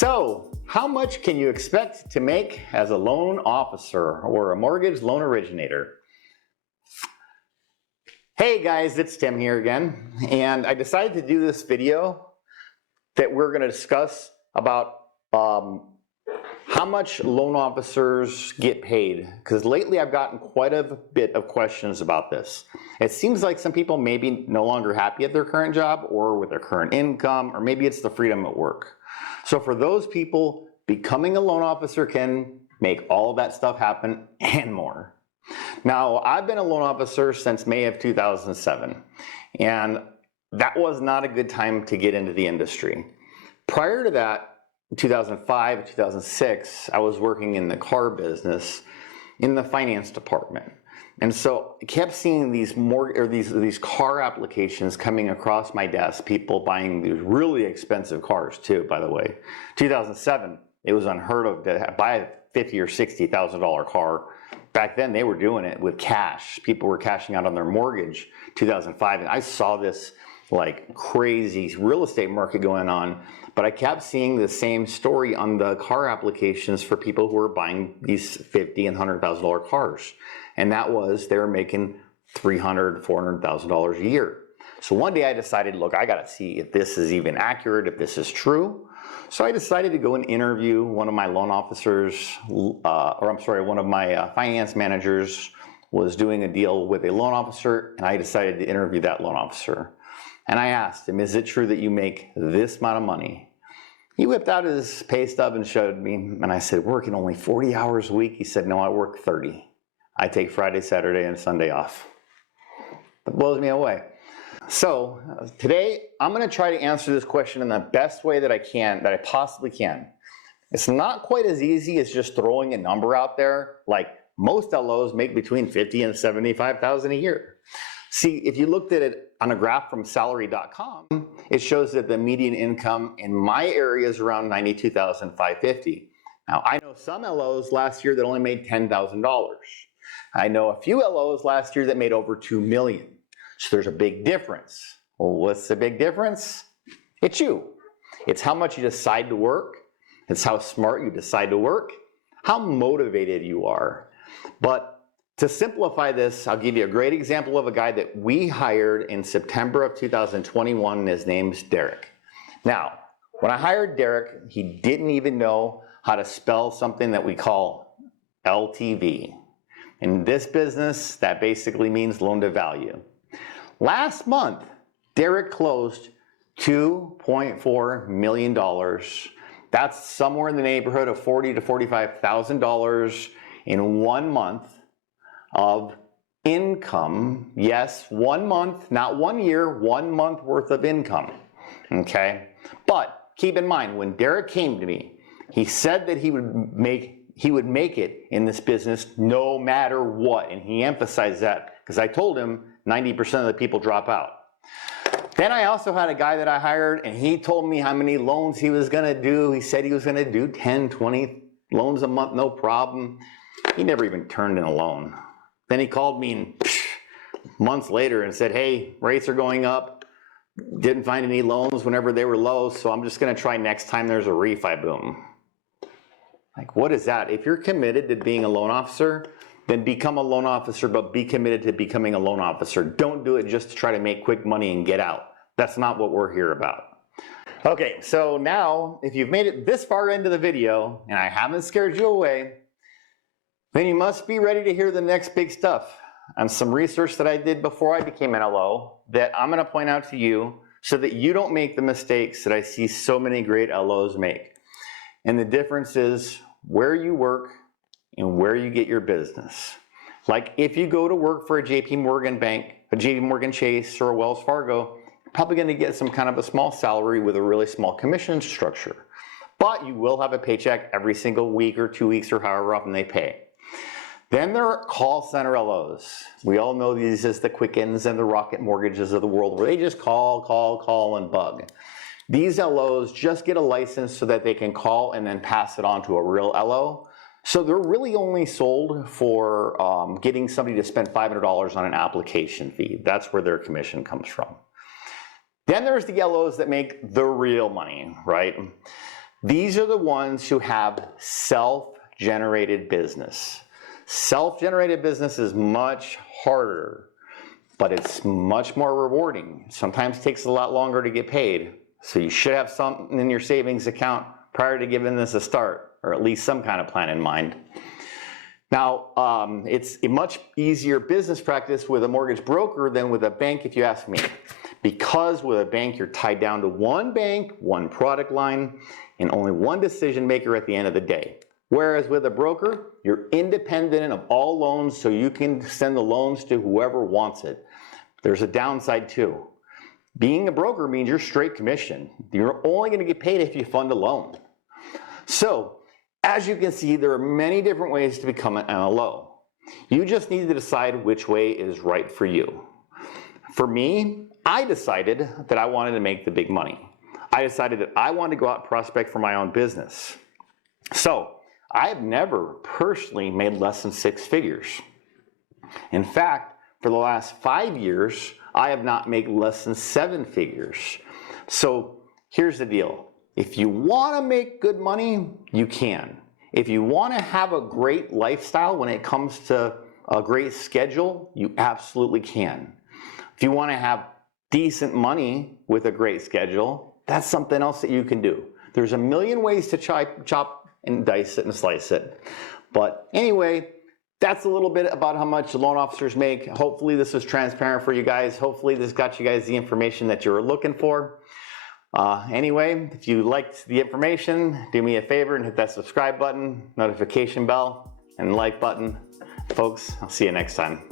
So, how much can you expect to make as a loan officer or a mortgage loan originator? Hey guys, it's Tim here again, and I decided to do this video that we're going to discuss about how much loan officers get paid, because lately I've gotten quite a bit of questions about this. It seems like some people may be no longer happy at their current job or with their current income, or maybe it's the freedom at work. So for those people, becoming a loan officer can make all of that stuff happen and more. Now, I've been a loan officer since May of 2007, and that was not a good time to get into the industry. Prior to that, in 2005, 2006, I was working in the car business in the finance department. And so I kept seeing these car applications coming across my desk, people buying these really expensive cars too, by the way. 2007, it was unheard of to buy a $50,000 or $60,000 car. Back then they were doing it with cash. People were cashing out on their mortgage. 2005, and I saw this like crazy real estate market going on, but I kept seeing the same story on the car applications for people who were buying these $50,000 and $100,000 cars. And that was, they were making $300,000, $400,000 a year. So one day I decided, look, I gotta see if this is even accurate, if this is true. So I decided to go and interview one of my loan officers, one of my finance managers was doing a deal with a loan officer, and I decided to interview that loan officer. And I asked him, is it true that you make this amount of money? He whipped out his pay stub and showed me, and I said, working only 40 hours a week? He said, no, I work 30. I take Friday, Saturday, and Sunday off. That blows me away. So today, I'm gonna try to answer this question in the best way that I can, that I possibly can. It's not quite as easy as just throwing a number out there. Like most LOs make between $50,000 and $75,000 a year. See, if you looked at it on a graph from salary.com, it shows that the median income in my area is around $92,550. Now, I know some LOs last year that only made $10,000. I know a few LOs last year that made over $2 million. So there's a big difference. Well, what's the big difference? It's you. It's how much you decide to work. It's how smart you decide to work, how motivated you are. But to simplify this, I'll give you a great example of a guy that we hired in September of 2021, and his name's Derek. Now, when I hired Derek, he didn't even know how to spell something that we call LTV. In this business, that basically means loan to value. Last month, Derek closed $2.4 million. That's somewhere in the neighborhood of $40,000 to $45,000 in 1 month of income. Yes, 1 month, not 1 year, 1 month worth of income, okay? But keep in mind, when Derek came to me, he said that he would make it in this business no matter what, and he emphasized that because I told him 90% of the people drop out. Then I also had a guy that I hired, and he told me how many loans he was gonna do. He said he was gonna do 10, 20 loans a month, no problem. He never even turned in a loan. Then he called me months later and said, hey, rates are going up. Didn't find any loans whenever they were low, so I'm just gonna try next time there's a refi boom. Like, what is that? If you're committed to being a loan officer, then become a loan officer, but be committed to becoming a loan officer. Don't do it just to try to make quick money and get out. That's not what we're here about. Okay, so now, if you've made it this far into the video, and I haven't scared you away, then you must be ready to hear the next big stuff and some research that I did before I became an LO that I'm gonna point out to you so that you don't make the mistakes that I see so many great LOs make. And the difference is where you work and where you get your business. Like if you go to work for a JP Morgan bank, a JP Morgan Chase, or a Wells Fargo, you're probably gonna get some kind of a small salary with a really small commission structure. But you will have a paycheck every single week or 2 weeks or however often they pay. Then there are call center LOs. We all know these as the Quickens and the Rocket Mortgages of the world, where they just call and bug. These LOs just get a license so that they can call and then pass it on to a real LO. So they're really only sold for getting somebody to spend $500 on an application fee. That's where their commission comes from. Then there's the LOs that make the real money, right? These are the ones who have self-generated business. Self-generated business is much harder, but it's much more rewarding. Sometimes it takes a lot longer to get paid. So you should have something in your savings account prior to giving this a start, or at least some kind of plan in mind. Now, it's a much easier business practice with a mortgage broker than with a bank, if you ask me. Because with a bank, you're tied down to one bank, one product line, and only one decision maker at the end of the day. Whereas with a broker, you're independent of all loans, so you can send the loans to whoever wants it. There's a downside too. Being a broker means you're straight commission. You're only going to get paid if you fund a loan. So, as you can see, there are many different ways to become an MLO. You just need to decide which way is right for you. For me, I decided that I wanted to make the big money. I decided that I wanted to go out and prospect for my own business. So, I have never personally made less than 6 figures. In fact, for the last 5 years, I have not made less than 7 figures. So, here's the deal. If you want to make good money, you can. If you want to have a great lifestyle when it comes to a great schedule, you absolutely can. If you want to have decent money with a great schedule, that's something else that you can do. There's a million ways to chop and dice it and slice it. But anyway, that's a little bit about how much loan officers make. Hopefully this was transparent for you guys. Hopefully this got you guys the information that you were looking for. Anyway, if you liked the information, do me a favor and hit that subscribe button, notification bell, and like button. Folks, I'll see you next time.